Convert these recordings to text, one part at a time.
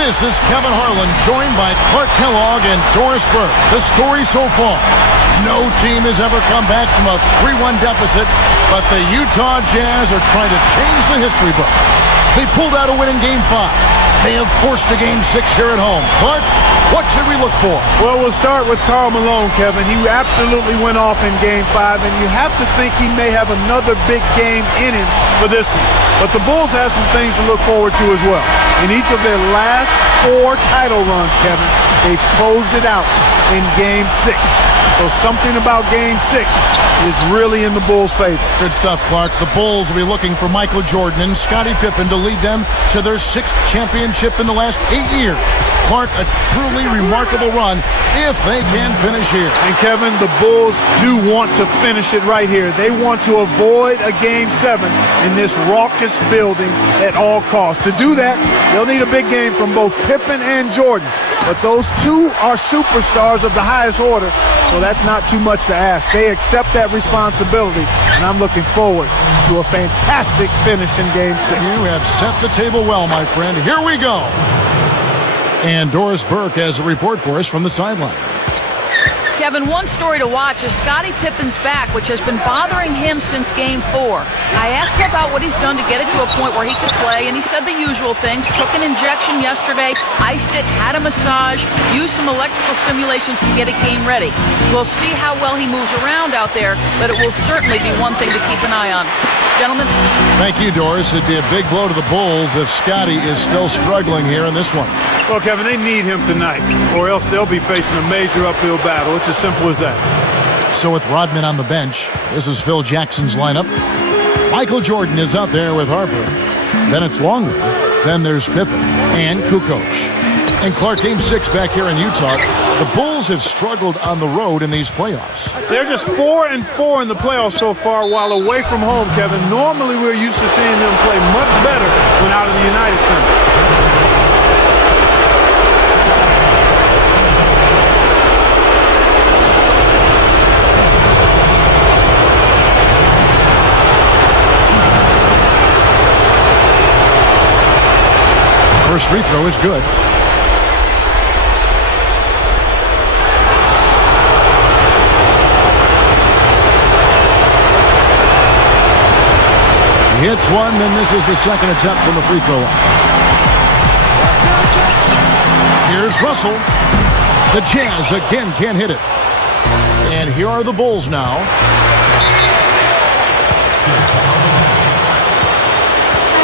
This is Kevin Harlan, joined by Clark Kellogg and Doris Burke. The story so far: no team has ever come back from a 3-1 deficit, but the Utah Jazz are trying to change the history books. They pulled out a win in Game 5. They have forced a Game 6 here at home. Clark, what should we look for? Well, we'll start with Karl Malone, Kevin. He absolutely went off in Game 5, and you have to think he may have another big game in him for this one. But the Bulls have some things to look forward to as well. In each of their last 4 title runs, Kevin, they closed it out in Game 6. So something about Game 6 is really in the Bulls' favor. Good stuff, Clark. The Bulls will be looking for Michael Jordan and Scottie Pippen to lead them to their 6th championship in the last 8 years. Clark, a truly remarkable run if they can finish here. And Kevin, the Bulls do want to finish it right here. They want to avoid a Game 7 in this raucous building at all costs. To do that, they'll need a big game from both Pippen and Jordan. But those two are superstars of the highest order, so that's not too much to ask. They accept that responsibility, and I'm looking forward to a fantastic finish in Game 6. You have set the table well, my friend. Here we go. And Doris Burke has a report for us from the sideline. Kevin, one story to watch is Scottie Pippen's back, which has been bothering him since Game 4. I asked him about what he's done to get it to a point where he could play, and he said the usual things. Took an injection yesterday, iced it, had a massage, used some electrical stimulations to get it game ready. We'll see how well he moves around out there, but it will certainly be one thing to keep an eye on. Gentlemen. Thank you, Doris. It'd be a big blow to the Bulls if Scottie is still struggling here in this one. Well, Kevin, they need him tonight, or else they'll be facing a major uphill battle. It's as simple as that. So with Rodman on the bench, this is Phil Jackson's lineup. Michael Jordan is out there with Harper. Then it's Longley. Then there's Pippen and Kukoc. And Clark, Game 6 back here in Utah. The Bulls have struggled on the road in these playoffs. They're just 4-4 in the playoffs so far while away from home, Kevin. Normally we're used to seeing them play much better when out of the United Center. First free throw is good. He hits one, then this is the second attempt from the free throw line. Here's Russell. The Jazz again can't hit it. And here are the Bulls now.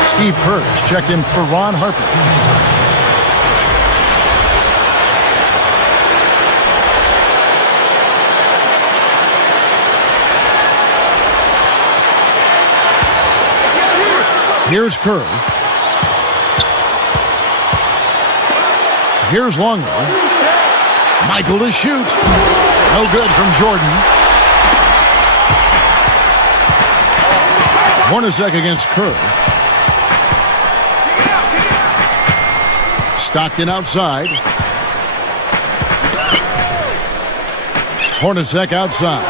Steve Kerr's checked in for Ron Harper. Here's Kerr. Here's Longley. Michael to shoot. No good from Jordan. Hornacek against Kerr. Stockton outside. Hornacek outside.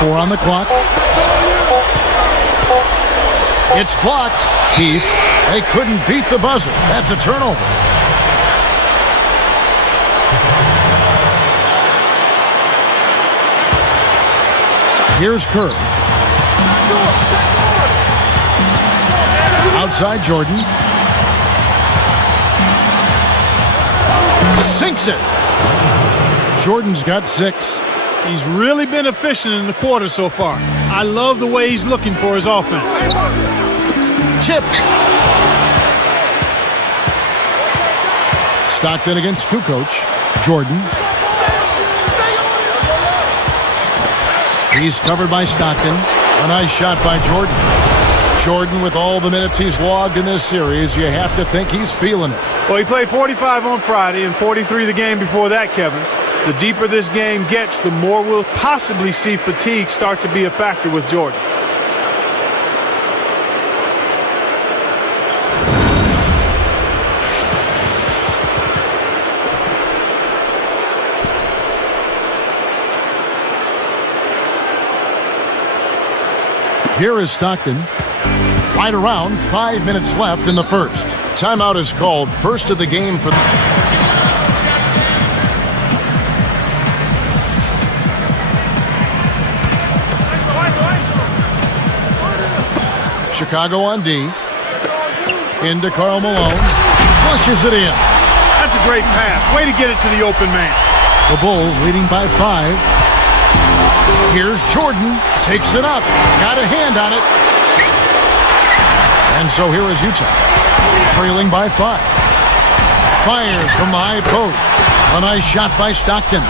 4 on the clock. It's blocked. Keith, they couldn't beat the buzzer. That's a turnover. Here's Kerr. Outside Jordan. Sinks it. Jordan's got 6. He's really been efficient in the quarter so far. I love the way he's looking for his offense. Tip. Stockton against Kukoc. Jordan. He's covered by Stockton. A nice shot by Jordan. Jordan, with all the minutes he's logged in this series, you have to think he's feeling it. Well, he played 45 on Friday and 43 the game before that, Kevin. The deeper this game gets, the more we'll possibly see fatigue start to be a factor with Jordan. Here is Stockton. Right around 5 minutes left in the first. Timeout is called. First of the game for Chicago on D. Into Karl Malone. Flushes it in. That's a great pass. Way to get it to the open man. The Bulls leading by 5. Here's Jordan. Takes it up. Got a hand on it. And so here is Utah. Trailing by 5. Fires from the high post. A nice shot by Stockton.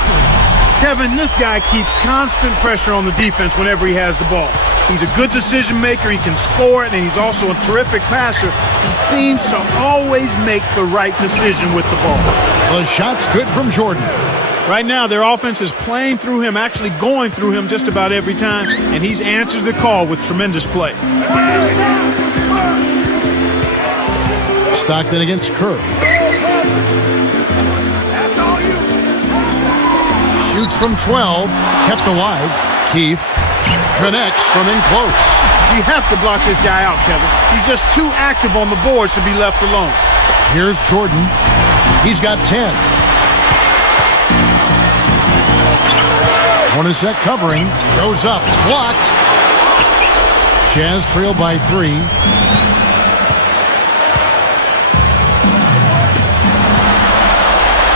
Kevin, this guy keeps constant pressure on the defense whenever he has the ball. He's a good decision maker. He can score it, and he's also a terrific passer. He seems to always make the right decision with the ball. The shot's good from Jordan. Right now, their offense is playing through him, actually going through him just about every time, and he's answered the call with tremendous play. Stockton against Kerr. Shoots from 12. Kept alive. Keefe connects from in close. You have to block this guy out, Kevin. He's just too active on the boards to be left alone. Here's Jordan. He's got 10. Hornacek covering. Goes up. Blocked. Jazz trail by 3.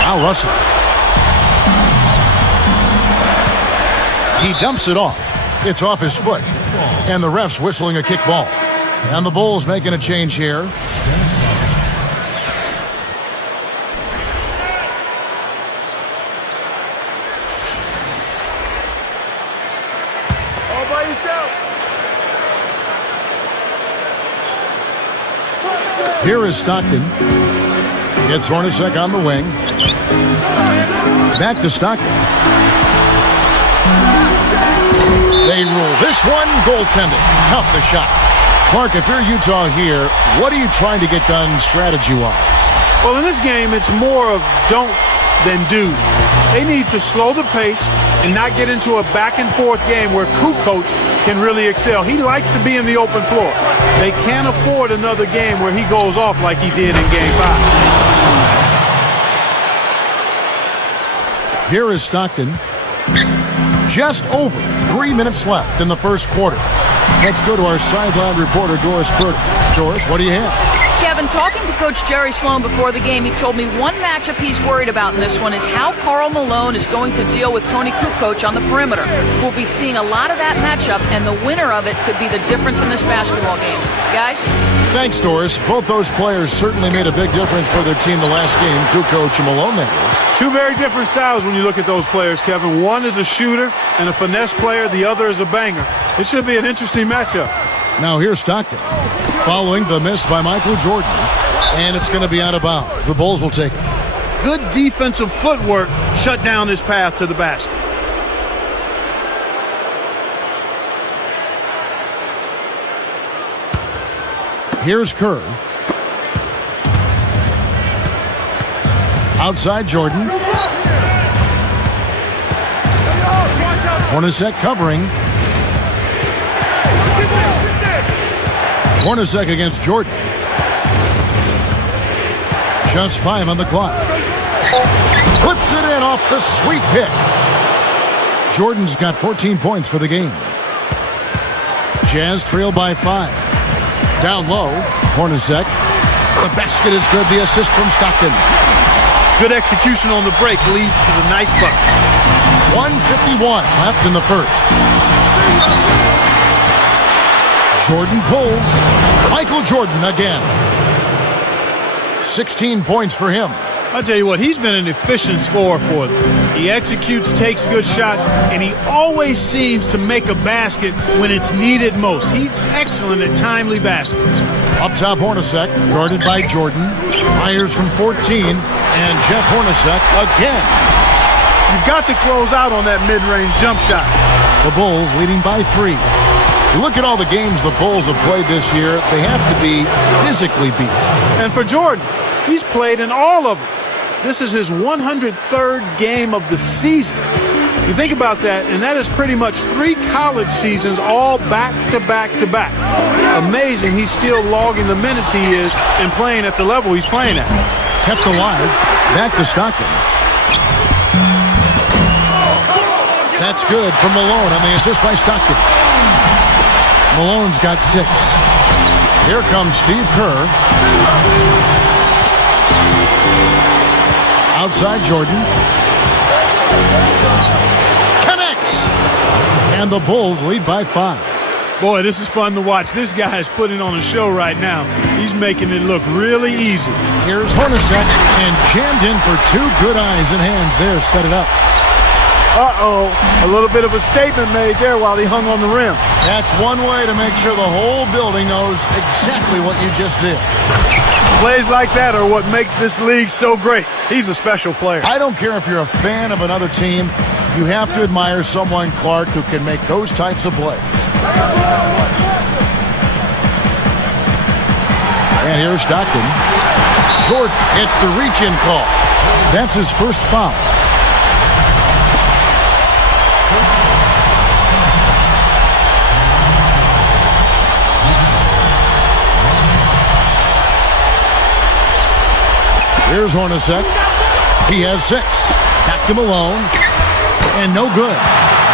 Now Russell. He dumps it off. It's off his foot. And the ref's whistling a kick ball. And the Bulls making a change here. All by yourself. Here is Stockton. Gets Hornacek on the wing. Back to Stockton. They rule this one goaltending. Help the shot. Clark, if you're Utah here, what are you trying to get done strategy-wise? Well, in this game, it's more of don'ts than do's. They need to slow the pace and not get into a back-and-forth game where Kukoc can really excel. He likes to be in the open floor. They can't afford another game where he goes off like he did in Game 5. Here is Stockton. Just over 3 minutes left in the first quarter. Let's go to our sideline reporter, Doris Burke. Doris, what do you have? Kevin, talking to Coach Jerry Sloan before the game, he told me one matchup he's worried about in this one is how Karl Malone is going to deal with Tony Kukoc on the perimeter. We'll be seeing a lot of that matchup, and the winner of it could be the difference in this basketball game. Guys? Thanks, Doris. Both those players certainly made a big difference for their team the last game. Kukoc and Malone, that is. Two very different styles when you look at those players, Kevin. One is a shooter and a finesse player. The other is a banger. It should be an interesting matchup. Now here's Stockton. Following the miss by Michael Jordan. And it's going to be out of bounds. The Bulls will take it. Good defensive footwork shut down his path to the basket. Here's Kerr. Outside Jordan. Hornacek covering. Hornacek against Jordan. Just 5 on the clock. Puts it in off the sweep pick. Jordan's got 14 points for the game. Jazz trail by 5. Down low, Hornacek. The basket is good. The assist from Stockton. Good execution on the break leads to the nice bucket. 1:51 left in the first. Jordan pulls. Michael Jordan again. 16 points for him. I'll tell you what, he's been an efficient scorer for them. He executes, takes good shots, and he always seems to make a basket when it's needed most. He's excellent at timely baskets. Up top, Hornacek, guarded by Jordan. Fires from 14, and Jeff Hornacek again. You've got to close out on that mid-range jump shot. The Bulls leading by 3. Look at all the games the Bulls have played this year. They have to be physically beat. And for Jordan, he's played in all of them. This is his 103rd game of the season. You think about that, and that is pretty much 3 college seasons all back to back to back. Amazing he's still logging the minutes he is and playing at the level he's playing at. Kept alive. Back to Stockton. That's good from Malone on the assist by Stockton. Malone's got 6. Here comes Steve Kerr. Outside Jordan. Connects. And the Bulls lead by 5. Boy, this is fun to watch. This guy is putting on a show right now. He's making it look really easy. Here's Hornacek, and jammed in for 2 good eyes and hands there. Set it up. Uh-oh, a little bit of a statement made there while he hung on the rim. That's one way to make sure the whole building knows exactly what you just did. Plays like that are what makes this league so great. He's a special player. I don't care if you're a fan of another team. You have to admire someone, Clark, who can make those types of plays. And here's Stockton. Jordan gets the reach-in call. That's his first foul. Here's Hornacek. He has 6. Back to Malone. And no good.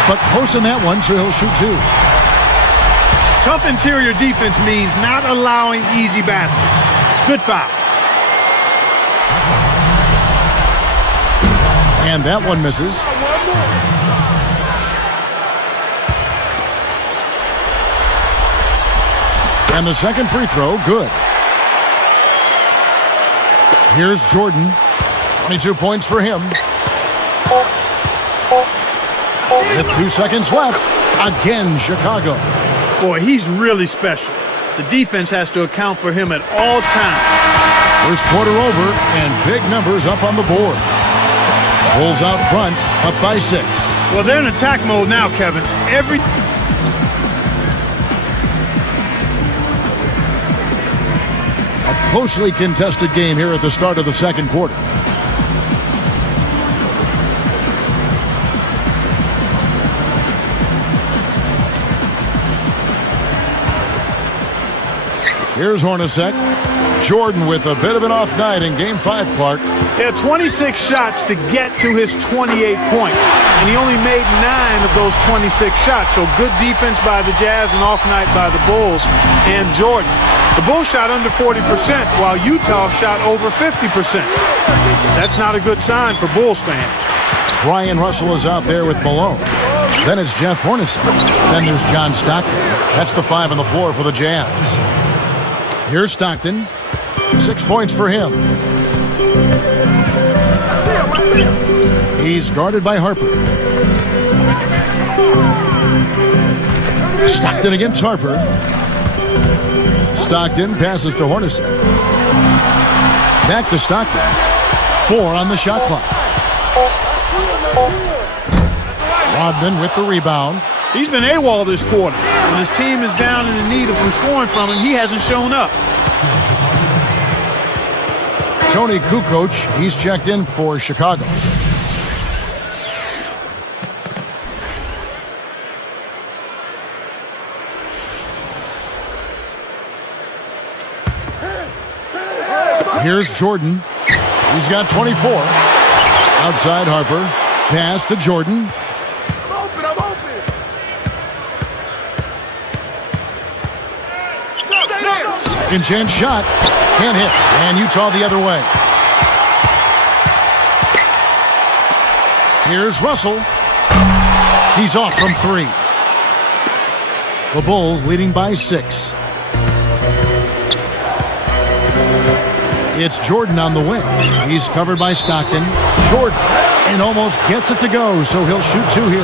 But close in that one, so he'll shoot 2. Tough interior defense means not allowing easy baskets. Good foul. And that one misses. And the second free throw, good. Here's Jordan. 22 points for him. With 2 seconds left, again Chicago. Boy, he's really special. The defense has to account for him at all times. First quarter over, and big numbers up on the board. Bulls out front, up by 6. Well, they're in attack mode now, Kevin. A closely contested game here at the start of the second quarter. Here's Hornacek. Jordan with a bit of an off night in Game 5, Clark. He had 26 shots to get to his 28 points, and he only made 9 of those 26 shots. So good defense by the Jazz and off night by the Bulls and Jordan. The Bulls shot under 40%, while Utah shot over 50%. That's not a good sign for Bulls fans. Brian Russell is out there with Malone. Then it's Jeff Hornacek. Then there's John Stockton. That's the 5 on the floor for the Jazz. Here's Stockton. 6 points for him. He's guarded by Harper. Stockton against Harper. Stockton passes to Hornacek. Back to Stockton. 4 on the shot clock. Rodman with the rebound. He's been AWOL this quarter. When his team is down and in need of some scoring from him, he hasn't shown up. Tony Kukoc, he's checked in for Chicago. Here's Jordan. He's got 24. Outside Harper. Pass to Jordan. Second chance shot. Can't hit. And Utah the other way. Here's Russell. He's off from 3. The Bulls leading by 6. It's Jordan on the wing. He's covered by Stockton. Jordan, and almost gets it to go, so he'll shoot 2 here.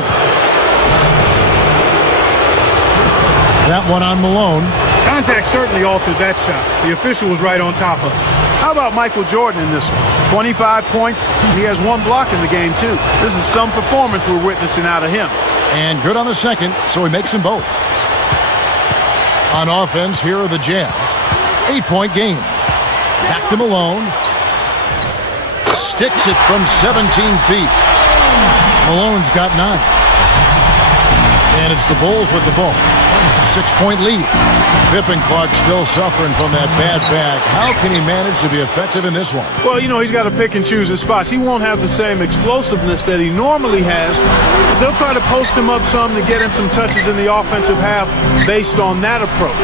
That one on Malone. Contact certainly altered that shot. The official was right on top of it. How about Michael Jordan in this one? 25 points. He has 1 block in the game, too. This is some performance we're witnessing out of him. And good on the second, so he makes them both. On offense, here are the Jazz. 8-point game. Back to Malone. Sticks it from 17 feet. Malone's got 9. And it's the Bulls with the ball. 6-point lead. Pippen Clark still suffering from that bad back. How can he manage to be effective in this one? Well, you know, he's got to pick and choose his spots. He won't have the same explosiveness that he normally has. They'll try to post him up some to get him some touches in the offensive half based on that approach.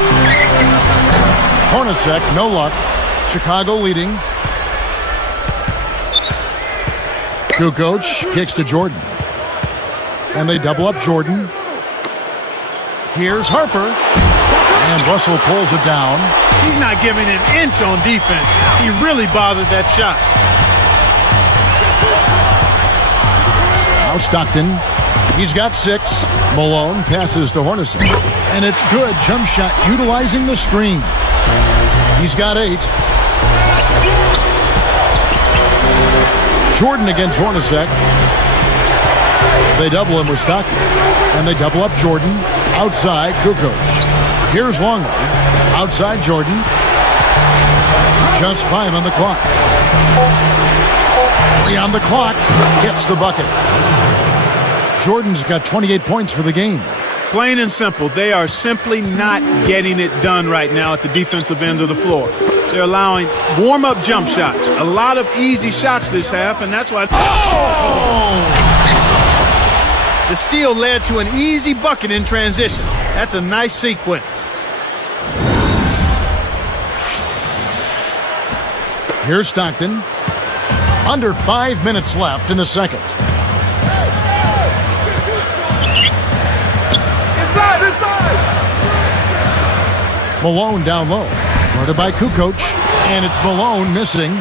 Hornacek, no luck. Chicago leading. Kukoc kicks to Jordan. And they double up Jordan. Here's Harper. And Russell pulls it down. He's not giving an inch on defense. He really bothered that shot. Now Stockton. He's got 6. Malone passes to Hornacek. And it's good. Jump shot utilizing the screen. He's got 8. Jordan against Hornacek. They double him with Stockton. And they double up Jordan. Outside Kukoc. Here's Longley. Outside Jordan. Just 5 on the clock. 3 on the clock. Hits the bucket. Jordan's got 28 points for the game. Plain and simple, they are simply not getting it done right now at the defensive end of the floor. They're allowing warm-up jump shots. A lot of easy shots this half, and that's why... The steal led to an easy bucket in transition. That's a nice sequence. Here's Stockton. Under 5 minutes left in the second. Malone down low. Guarded by Kukoc. And it's Malone missing.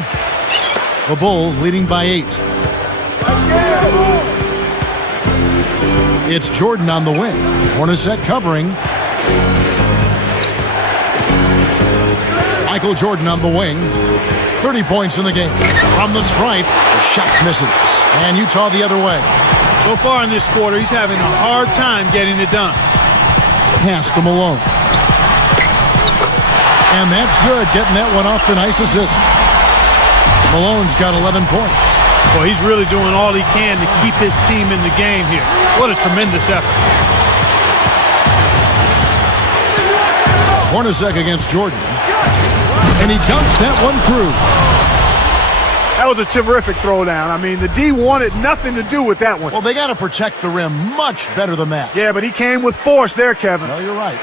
The Bulls leading by 8. It's Jordan on the wing. Hornacek covering. Michael Jordan on the wing. 30 points in the game. From the stripe, the shot misses. And Utah the other way. So far in this quarter, he's having a hard time getting it done. Pass to Malone. And that's good, getting that one off the nice assist. Malone's got 11 points. Well, he's really doing all he can to keep his team in the game here. What a tremendous effort. Hornacek against Jordan. And he dunks that one through. That was a terrific throwdown. I mean, the D wanted nothing to do with that one. Well, they got to protect the rim much better than that. Yeah, but he came with force there, Kevin. No, you're right.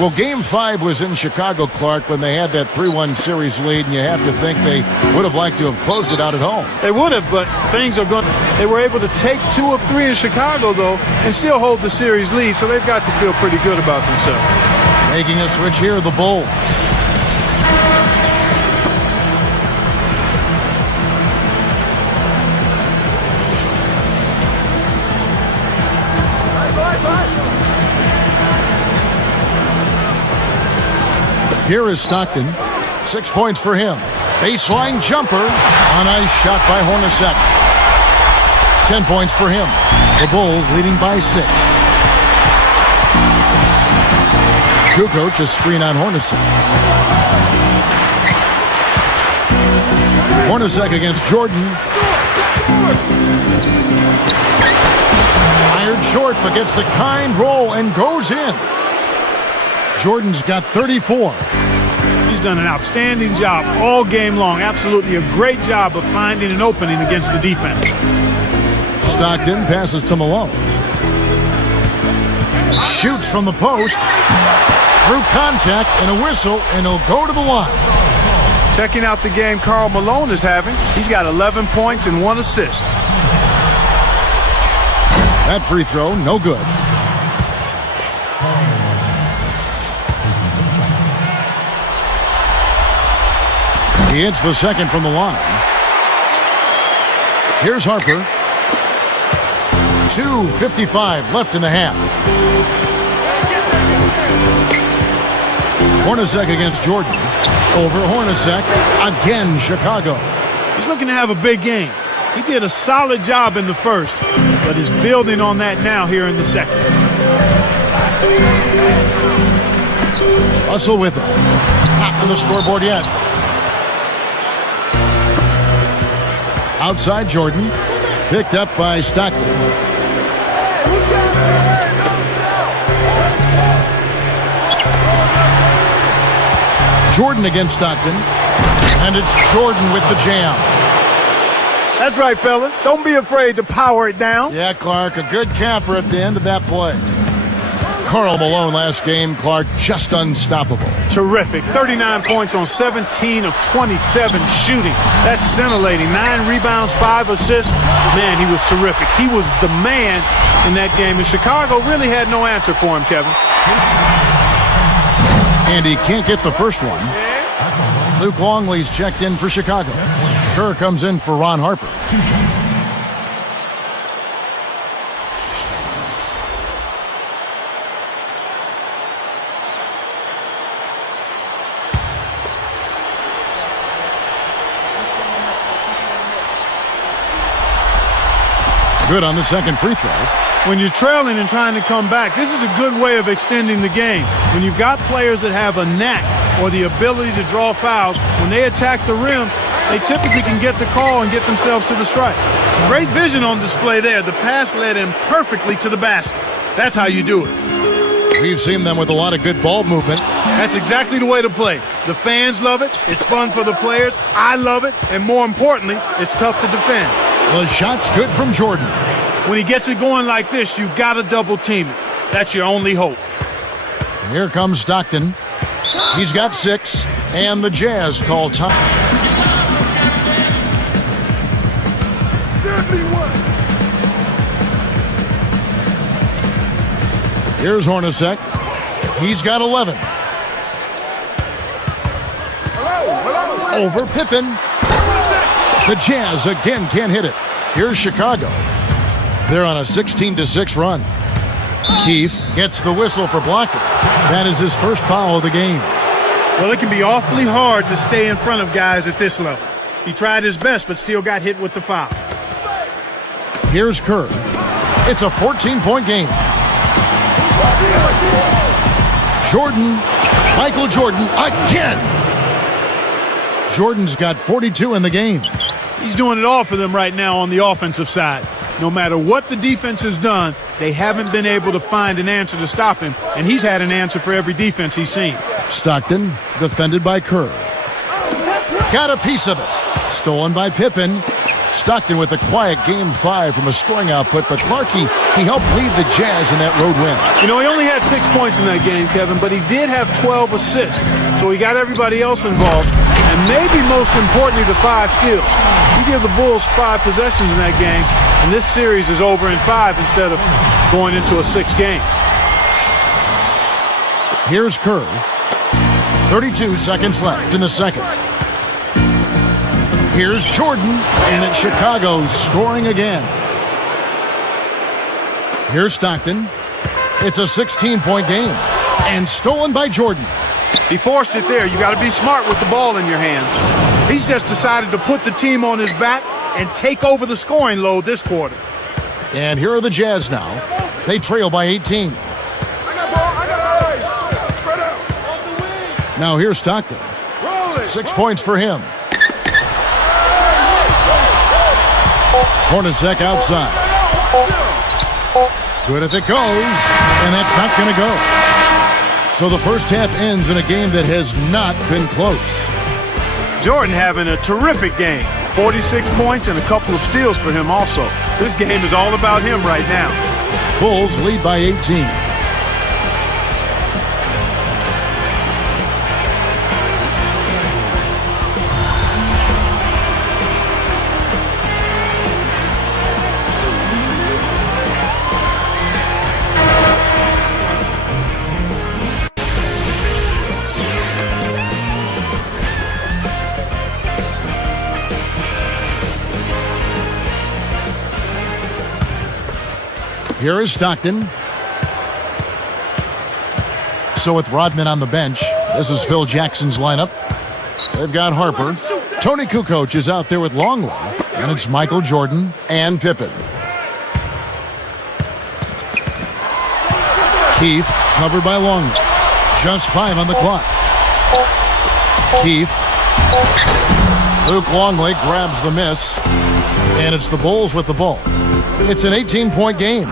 Well, Game 5 was in Chicago, Clark, when they had that 3-1 series lead, and you have to think they would have liked to have closed it out at home. They would have, but things are good. They were able to take 2 of 3 in Chicago, though, and still hold the series lead, so they've got to feel pretty good about themselves. Making a switch here, the Bulls. Here is Stockton. 6 points for him. Baseline jumper. A nice shot by Hornacek. 10 points for him. The Bulls leading by 6. Kukoc a screen on Hornacek. Hornacek against Jordan. Fired short, but gets the kind roll and goes in. Jordan's got 34. He's done an outstanding job all game long. Absolutely a great job of finding an opening against the defense. Stockton passes to Malone. Shoots from the post. Through contact and a whistle, and he'll go to the line. Checking out the game Karl Malone is having. He's got 11 points and 1 assist. That free throw, no good. He hits the second from the line. Here's Harper. 2:55 left in the half. Hornacek against Jordan. Over Hornacek. Again, Chicago. He's looking to have a big game. He did a solid job in the first, but is building on that now here in the second. Russell with it. Not on the scoreboard yet. outside Jordan. Picked up by Stockton. Jordan against Stockton. And it's Jordan with the jam. That's right, fella. Don't be afraid to power it down. Yeah, Clark, a good capper at the end of that play. Karl Malone last game, Clark, just unstoppable. Terrific. 39 points on 17 of 27 shooting. That's scintillating. 9 rebounds, 5 assists. Man, he was terrific. He was the man in that game, and Chicago really had no answer for him, Kevin. And he can't get the first one. Luke Longley's checked in for Chicago. Kerr comes in for Ron Harper. Good on the second free throw. When you're trailing and trying to come back, this is a good way of extending the game. When you've got players that have a knack or the ability to draw fouls, when they attack the rim, they typically can get the call and get themselves to the strike. Great vision on display there. The pass led him perfectly to the basket. That's how you do it. We've seen them with a lot of good ball movement. That's exactly the way to play. The fans love it. It's fun for the players. I love it. And more importantly, it's tough to defend. The shot's good from Jordan. When he gets it going like this, you got to double team it. That's your only hope. Here comes Stockton. He's got 6, and the Jazz call time. Here's Hornacek. He's got 11. Over Pippen. The Jazz again can't hit it. Here's Chicago. They're on a 16-6 run. Keith gets the whistle for blocking. That is his first foul of the game. Well, it can be awfully hard to stay in front of guys at this level. He tried his best, but still got hit with the foul. Here's Kerr. It's a 14-point game. Jordan. Michael Jordan again. Jordan's got 42 in the game. He's doing it all for them right now on the offensive side. No matter what the defense has done, they haven't been able to find an answer to stop him, and he's had an answer for every defense he's seen. Stockton, defended by Kerr. Got a piece of it. Stolen by Pippen. Stockton with a quiet game 5 from a scoring output, but Clark, he helped lead the Jazz in that road win. You know, he only had 6 points in that game, Kevin, but he did have 12 assists. So he got everybody else involved, and maybe most importantly, the 5 steals. You give the Bulls 5 possessions in that game, and this series is over in 5 instead of going into a 6 game. Here's Kerr. 32 seconds left in the second. Here's Jordan, and it's Chicago scoring again. Here's Stockton. It's a 16-point game, and stolen by Jordan. He forced it there. You got to be smart with the ball in your hands. He's just decided to put the team on his back and take over the scoring load this quarter. And here are the Jazz now. They trail by 18. Now here's Stockton. 6 points for him. Hornacek outside. Good if it goes, and that's not going to go. So the first half ends in a game that has not been close. Jordan having a terrific game. 46 points and a couple of steals for him also. This game is all about him right now. Bulls lead by 18. Here is Stockton. So with Rodman on the bench, this is Phil Jackson's lineup. They've got Harper. Tony Kukoc is out there with Longley. And it's Michael Jordan and Pippen. Keith covered by Longley. Just 5 on the clock. Keith Luke Longley grabs the miss, and it's the Bulls with the ball. It's an 18-point game.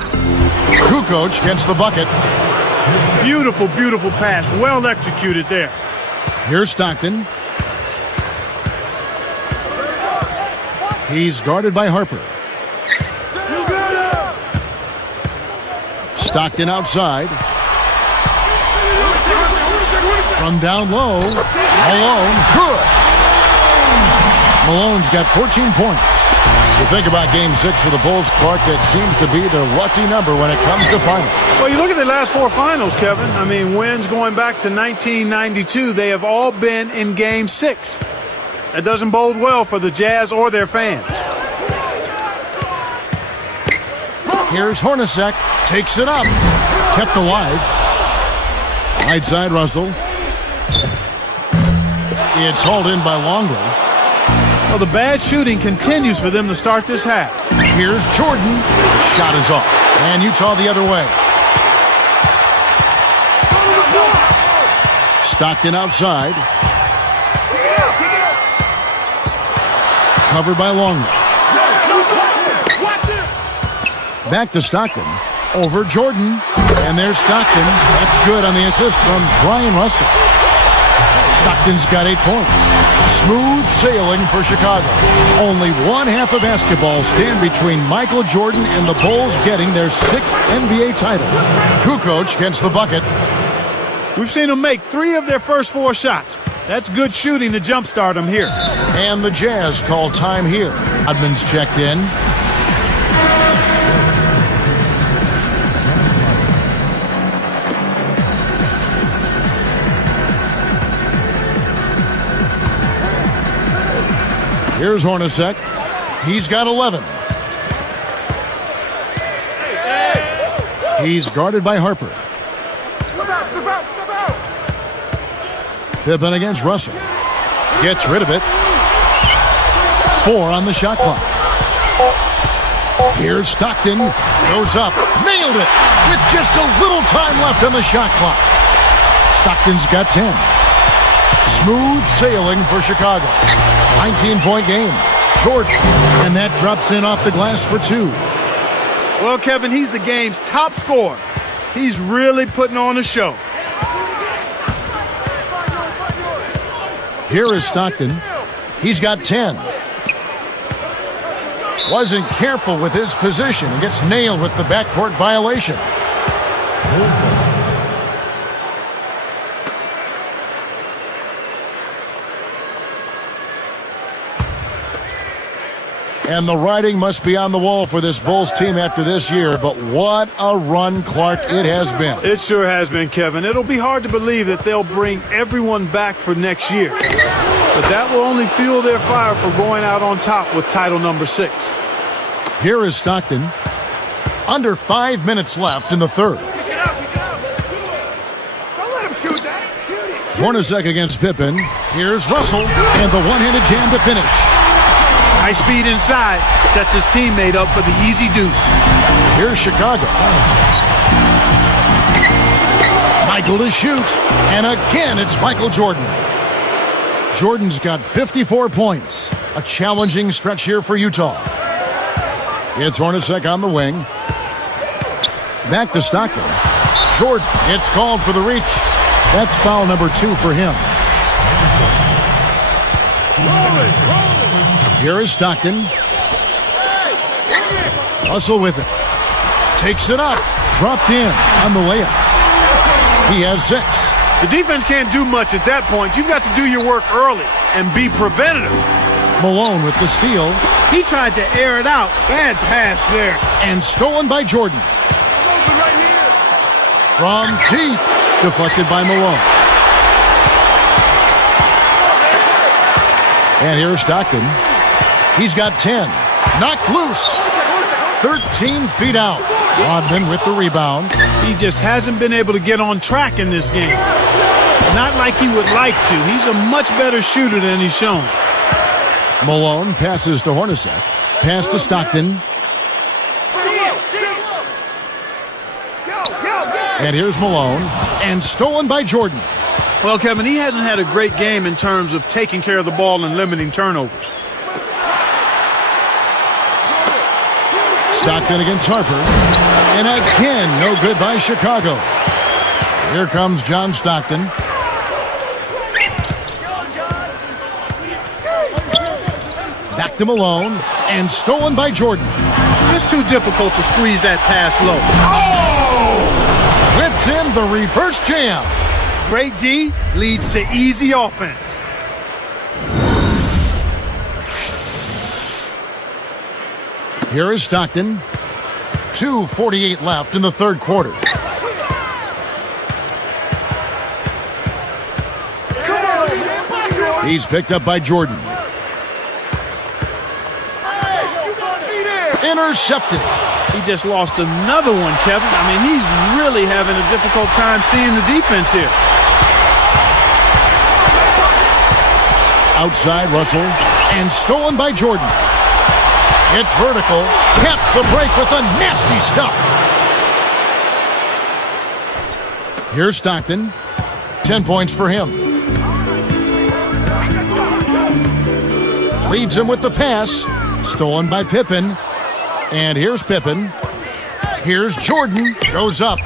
Kukoc gets the bucket. Beautiful, beautiful pass. Well executed there. Here's Stockton. He's guarded by Harper. Stockton outside. From down low, Malone, good. Malone's got 14 points. You think about Game 6 for the Bulls, Clark, that seems to be their lucky number when it comes to finals. Well, you look at the last 4 finals, Kevin. I mean, wins going back to 1992. They have all been in Game 6. That doesn't bode well for the Jazz or their fans. Here's Hornacek, takes it up, kept alive. Right side, Russell. It's hauled in by Longley. Well, the bad shooting continues for them to start this half. Here's Jordan. Shot is off. And Utah the other way. Stockton outside. Covered by Longley. Back to Stockton. Over Jordan. And there's Stockton. That's good on the assist from Brian Russell. Stockton's got 8 points. Smooth sailing for Chicago. Only one half of basketball stand between Michael Jordan and the Bulls getting their 6th NBA title. Kukoc gets the bucket. We've seen them make 3 of their first 4 shots. That's good shooting to jumpstart them here. And the Jazz call time here. Rodman's checked in. Here's Hornacek. He's got 11. He's guarded by Harper. Pippen against Russell. Gets rid of it. 4 on the shot clock. Here's Stockton. Goes up. Nailed it with just a little time left on the shot clock. Stockton's got 10. Smooth sailing for Chicago. 19-point game. Jordan. And that drops in off the glass for 2. Well, Kevin, he's the game's top scorer. He's really putting on a show. Here is Stockton. He's got 10. Wasn't careful with his position and gets nailed with the backcourt violation. And the writing must be on the wall for this Bulls team after this year. But what a run, Clark, it has been. It sure has been, Kevin. It'll be hard to believe that they'll bring everyone back for next year. But that will only fuel their fire for going out on top with title number 6. Here is Stockton. Under 5 minutes left in the third. Hornacek against Pippen. Here's Russell. And the one-handed jam to finish. High speed inside. Sets his teammate up for the easy deuce. Here's Chicago. Michael to shoot. And again, it's Michael Jordan. Jordan's got 54 points. A challenging stretch here for Utah. It's Hornacek on the wing. Back to Stockton. Jordan, it's called for the reach. That's foul number 2 for him. Here is Stockton. Russell with it. Takes it up. Dropped in on the layup. He has 6. The defense can't do much at that point. You've got to do your work early and be preventative. Malone with the steal. He tried to air it out. Bad pass there. And stolen by Jordan. From deep. Deflected by Malone. And here's Stockton. He's got 10. Knocked loose. 13 feet out. Rodman with the rebound. He just hasn't been able to get on track in this game. Not like he would like to. He's a much better shooter than he's shown. Malone passes to Hornacek. Pass to Stockton. And here's Malone. And stolen by Jordan. Well, Kevin, he hasn't had a great game in terms of taking care of the ball and limiting turnovers. Stockton against Harper. And again, no good by Chicago. Here comes John Stockton. Back to Malone. And stolen by Jordan. Just too difficult to squeeze that pass low. Oh! Whips in the reverse jam. Great D leads to easy offense. Here is Stockton. 2:48 left in the third quarter. He's picked up by Jordan. Intercepted. He just lost another one, Kevin. I mean, he's really having a difficult time seeing the defense here. Outside Russell. And stolen by Jordan. It's vertical. Caps the break with the nasty stuff. Here's Stockton. 10 points for him. Leads him with the pass. Stolen by Pippen. And here's Pippen. Here's Jordan. Goes up.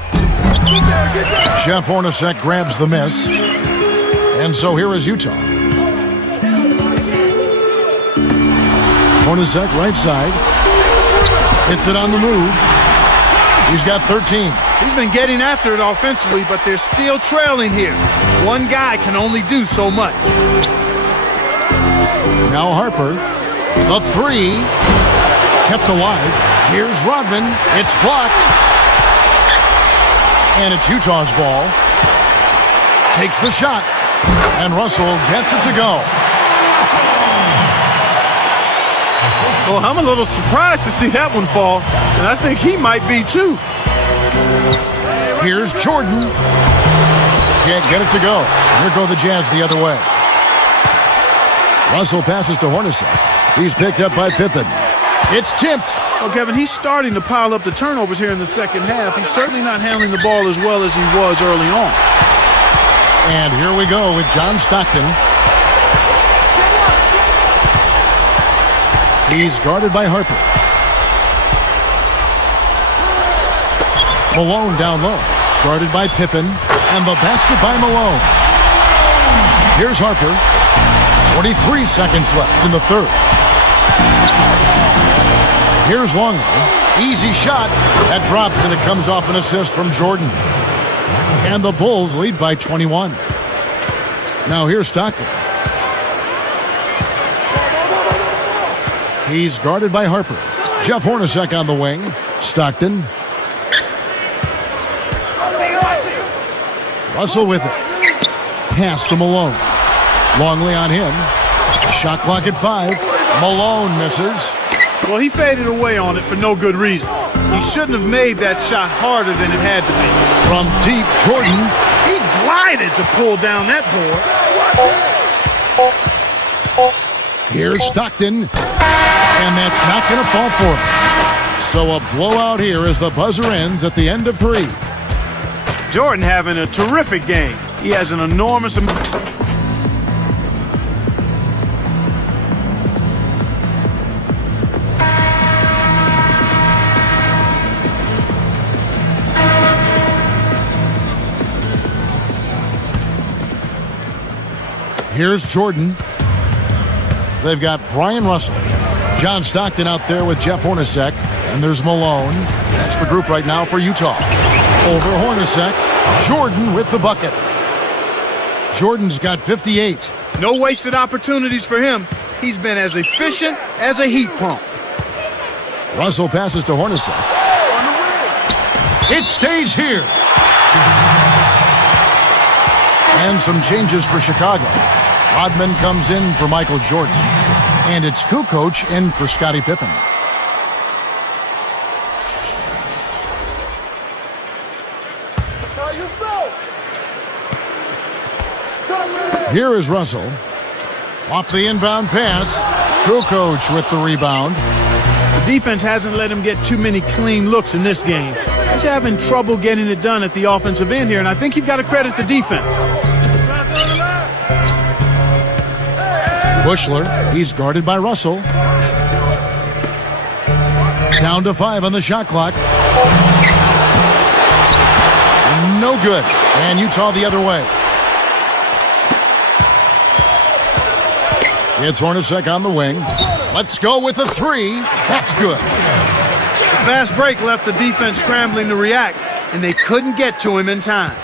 Jeff Hornacek grabs the miss. And so here is Utah. Hornacek right side. Hits it on the move. He's got 13. He's been getting after it offensively, but they're still trailing here. One guy can only do so much. Now Harper. The three. Kept alive. Here's Rodman. It's blocked. And it's Utah's ball. Takes the shot. And Russell gets it to go. Well, I'm a little surprised to see that one fall. And I think he might be too. Here's Jordan. Can't get it to go. Here go the Jazz the other way. Russell passes to Hornacek. He's picked up by Pippen. It's tipped. Well, Kevin, he's starting to pile up the turnovers here in the second half. He's certainly not handling the ball as well as he was early on. And here we go with John Stockton. He's guarded by Harper. Malone down low. Guarded by Pippen. And the basket by Malone. Here's Harper. 43 seconds left in the third. Here's Longley. Easy shot. That drops and it comes off an assist from Jordan. And the Bulls lead by 21. Now here's Stockton. He's guarded by Harper. Jeff Hornacek on the wing. Stockton. Russell with it. Pass to Malone. Longley on him. Shot clock at 5. Malone misses. Well, he faded away on it for no good reason. He shouldn't have made that shot harder than it had to be. From deep, Jordan. He glided to pull down that board. Here's Stockton. And that's not going to fall for him. So a blowout here as the buzzer ends at the end of 3. Jordan having a terrific game. He has an enormous amount. Here's Jordan. They've got Brian Russell. John Stockton out there with Jeff Hornacek. And there's Malone. That's the group right now for Utah. Over Hornacek. Jordan with the bucket. Jordan's got 58. No wasted opportunities for him. He's been as efficient as a heat pump. Russell passes to Hornacek. It stays here. And some changes for Chicago. Rodman comes in for Michael Jordan. And it's Kukoc in for Scottie Pippen. Here is Russell. Off the inbound pass. Kukoc with the rebound. The defense hasn't let him get too many clean looks in this game. He's having trouble getting it done at the offensive end here, and I think you've got to credit the defense. Bushler, he's guarded by Russell. Down to 5 on the shot clock. No good. And Utah the other way. It's Hornacek on the wing. Let's go with a 3. That's good. The fast break left the defense scrambling to react, and they couldn't get to him in time.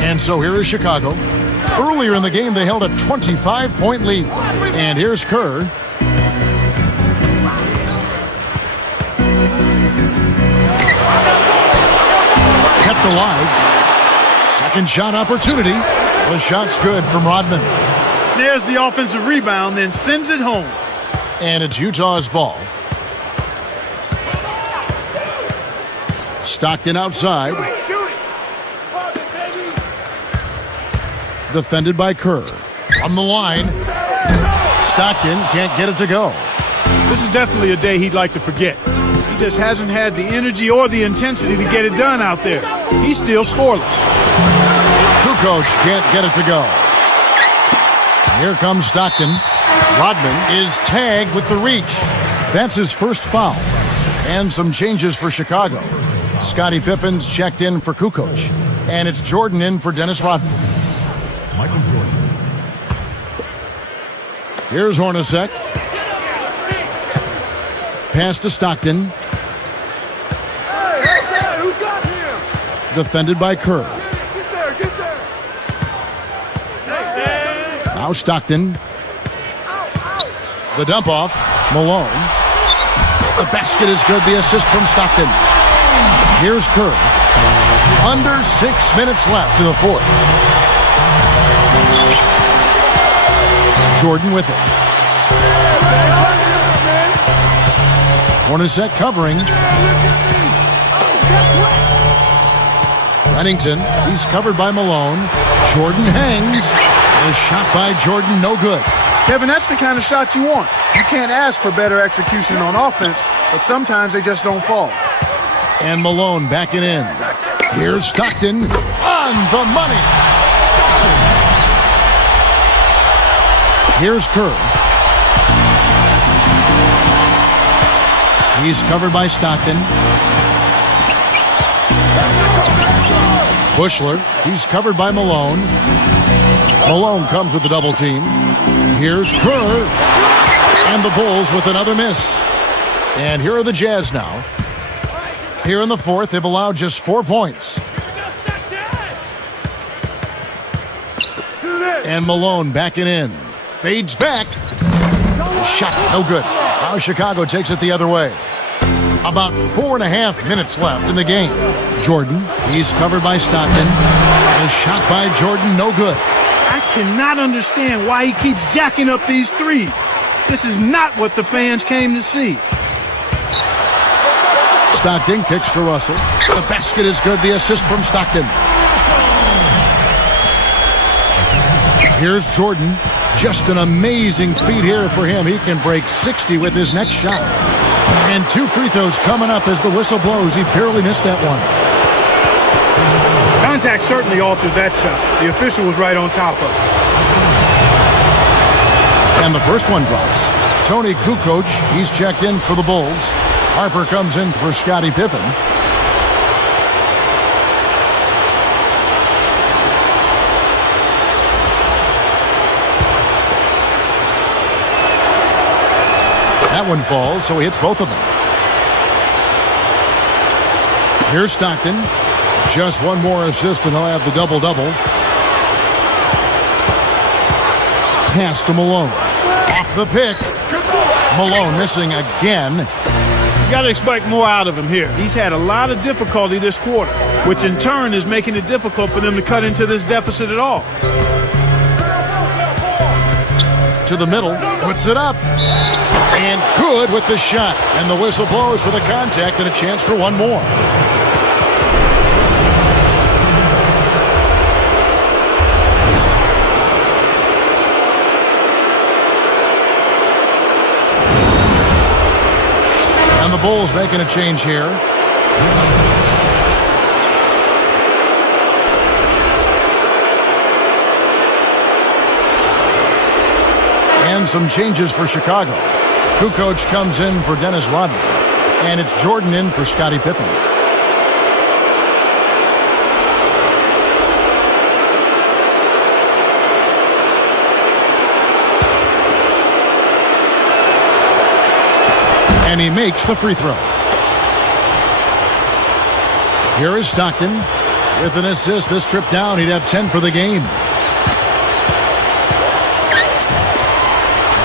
And so here is Chicago. Earlier in the game, they held a 25-point lead. And here's Kerr. Kept alive. Second shot opportunity. The shot's good from Rodman. Snares the offensive rebound, then sends it home. And it's Utah's ball. Stockton outside. Defended by Kerr. On the line. Stockton can't get it to go. This is definitely a day he'd like to forget. He just hasn't had the energy or the intensity to get it done out there. He's still scoreless. Kukoc can't get it to go. Here comes Stockton. Rodman is tagged with the reach. That's his first foul. And some changes for Chicago. Scottie Pippen's checked in for Kukoc. And it's Jordan in for Dennis Rodman. Michael Jordan. Here's Hornacek. Pass to Stockton. Who got him? Defended by Kerr. Get there. Now Stockton. The dump off. Malone. The basket is good. The assist from Stockton. Here's Kerr. Under 6 minutes left in the fourth. Jordan with it. Hornacek covering. Bennington, he's covered by Malone. Jordan hangs. The shot by Jordan, no good. Kevin, that's the kind of shot you want. You can't ask for better execution on offense, but sometimes they just don't fall. And Malone backing in. Here's Stockton on the money. Here's Kerr. He's covered by Stockton. Bushler, he's covered by Malone. Malone comes with the double team. Here's Kerr. And the Bulls with another miss. And here are the Jazz now. Here in the fourth, they've allowed just 4 points. And Malone backing in. Fades back. The shot, no good. Now Chicago takes it the other way. About 4.5 minutes left in the game. Jordan, he's covered by Stockton. The shot by Jordan, no good. I cannot understand why he keeps jacking up these threes. This is not what the fans came to see. Stockton kicks to Russell. The basket is good. The assist from Stockton. Here's Jordan. Just an amazing feat here for him. He can break 60 with his next shot. And 2 free throws coming up as the whistle blows. He barely missed that one. Contact certainly altered that shot. The official was right on top of it. And the first one drops. Tony Kukoc, he's checked in for the Bulls. Harper comes in for Scottie Pippen. That one falls, so he hits both of them. Here's Stockton. Just one more assist and he'll have the double-double. Pass to Malone. Off the pick. Malone missing again. You got to expect more out of him here. He's had a lot of difficulty this quarter, which in turn is making it difficult for them to cut into this deficit at all. To the middle, puts it up. And good with the shot. And the whistle blows for the contact and a chance for one more. And the Bulls making a change here. And some changes for Chicago. Kukoc comes in for Dennis Rodman. And it's Jordan in for Scottie Pippen. And he makes the free throw. Here is Stockton with an assist. This trip down, he'd have 10 for the game.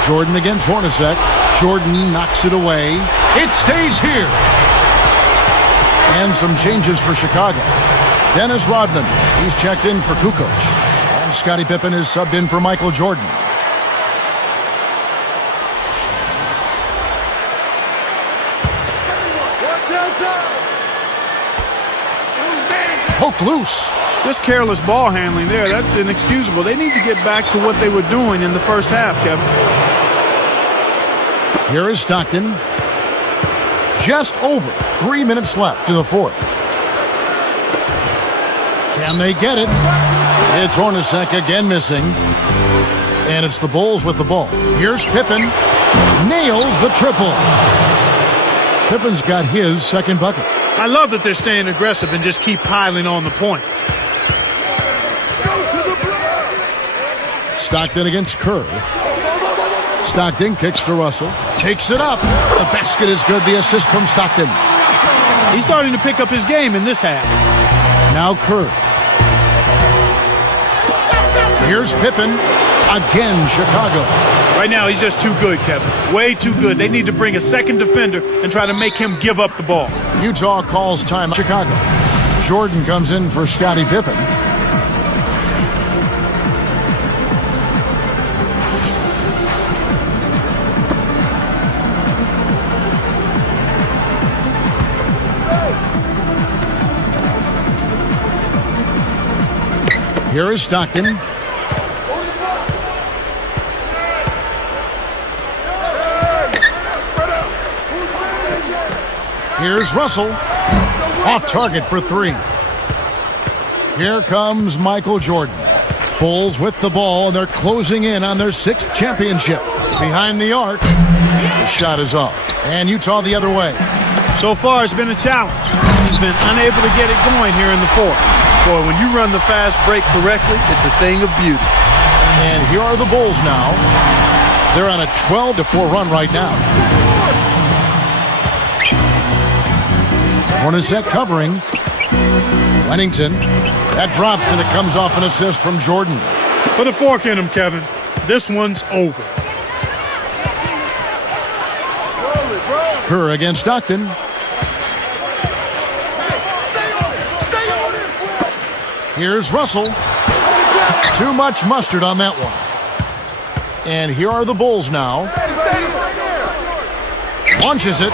Jordan against Hornacek. Jordan knocks it away. It stays here. And some changes for Chicago. Dennis Rodman, he's checked in for Kukoc. And Scottie Pippen is subbed in for Michael Jordan. Poke loose. Just careless ball handling there. That's inexcusable. They need to get back to what they were doing in the first half, Kevin. Here is Stockton. Just over 3 minutes left in the fourth. Can they get it? It's Hornacek again missing. And it's the Bulls with the ball. Here's Pippen. Nails the triple. Pippen's got his second bucket. I love that they're staying aggressive and just keep piling on the point. Stockton against Kerr. Stockton kicks to Russell. Takes it up. The basket is good. The assist from Stockton. He's starting to pick up his game in this half. Now Kerr. Here's Pippen. Again, Chicago. Right now, he's just too good, Kevin. Way too good. They need to bring a second defender and try to make him give up the ball. Utah calls time. Chicago. Jordan comes in for Scottie Pippen. Here is Stockton. Here's Russell. Off target for three. Here comes Michael Jordan. Bulls with the ball, and they're closing in on their 6th championship. Behind the arc. The shot is off. And Utah the other way. So far, it's been a challenge. He's been unable to get it going here in the fourth. Boy, when you run the fast break correctly, it's a thing of beauty. And here are the Bulls now. They're on a 12-4 run right now. Hornacek covering. Lennington. That drops, and it comes off an assist from Jordan. Put a fork in him, Kevin. This one's over. Kerr against Stockton. Here's Russell. Too much mustard on that one. And here are the Bulls now. Launches it.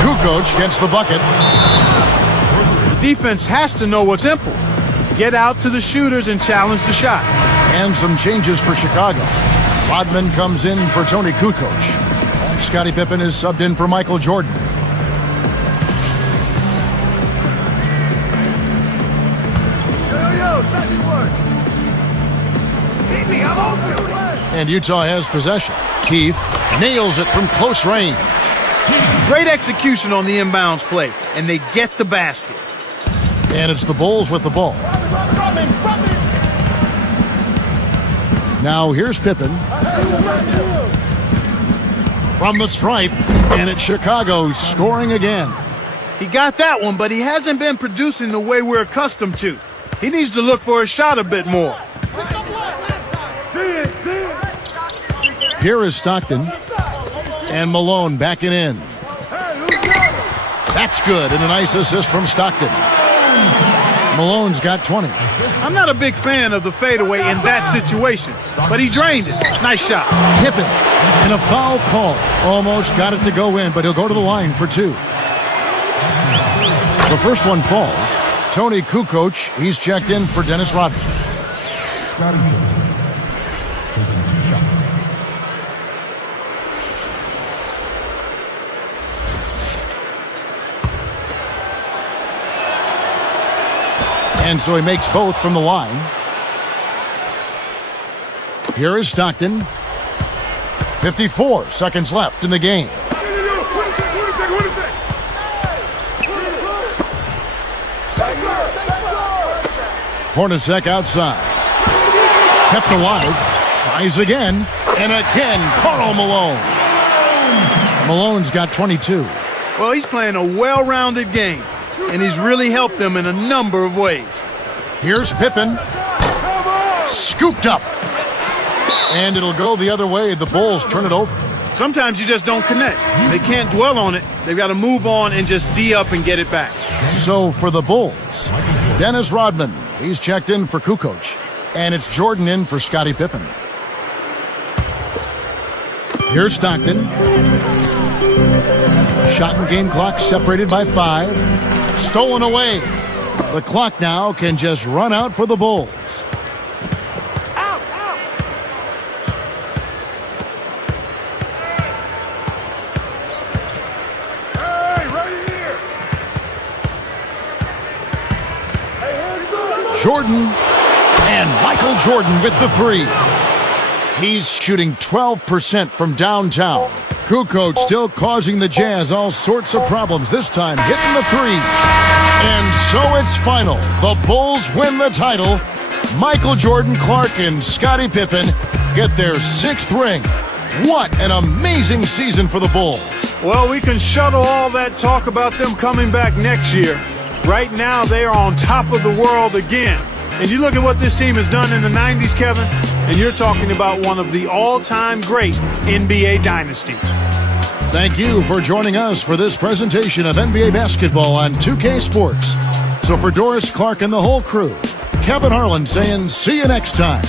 Kukoc gets the bucket. The defense has to know what's simple. Get out to the shooters and challenge the shot. And some changes for Chicago. Rodman comes in for Tony Kukoc. And Scottie Pippen is subbed in for Michael Jordan. And Utah has possession. Keith nails it from close range. Great execution on the inbounds play, and they get the basket. And it's the Bulls with the ball. Now here's Pippen. From the stripe, and it's Chicago scoring again. He got that one, but he hasn't been producing the way we're accustomed to. He needs to look for a shot a bit more. Here is Stockton. And Malone backing in. That's good, and a nice assist from Stockton. Malone's got 20. I'm not a big fan of the fadeaway in that situation, but he drained it. Nice shot. Pippen, and a foul call. Almost got it to go in, but he'll go to the line for two. The first one falls. Tony Kukoc, he's checked in for Dennis Rodman. Scottie Pippen taking 2 shots. And so he makes both from the line. Here is Stockton. 54 seconds left in the game. Hornacek outside. Kept alive. Tries again. And again, Karl Malone. Malone's got 22. Well, he's playing a well-rounded game, and he's really helped them in a number of ways. Here's Pippen. Scooped up. And it'll go the other way. The Bulls turn it over. Sometimes you just don't connect. They can't dwell on it. They've got to move on and just D up and get it back. So for the Bulls, Dennis Rodman. He's checked in for Kukoc. And it's Jordan in for Scottie Pippen. Here's Stockton. Shot and game clock separated by 5. Stolen away. The clock now can just run out for the Bulls. Jordan, and Michael Jordan with the 3. He's shooting 12% from downtown. Kukoc still causing the Jazz all sorts of problems, this time hitting the 3. And so it's final. The Bulls win the title. Michael Jordan, Clark, and Scottie Pippen get their 6th ring. What an amazing season for the Bulls. Well, we can shuttle all that talk about them coming back next year. Right now, they are on top of the world again. And you look at what this team has done in the 90s, Kevin, and you're talking about one of the all-time great NBA dynasties. Thank you for joining us for this presentation of NBA basketball on 2K Sports. So for Doris, Clark, and the whole crew, Kevin Harlan saying see you next time.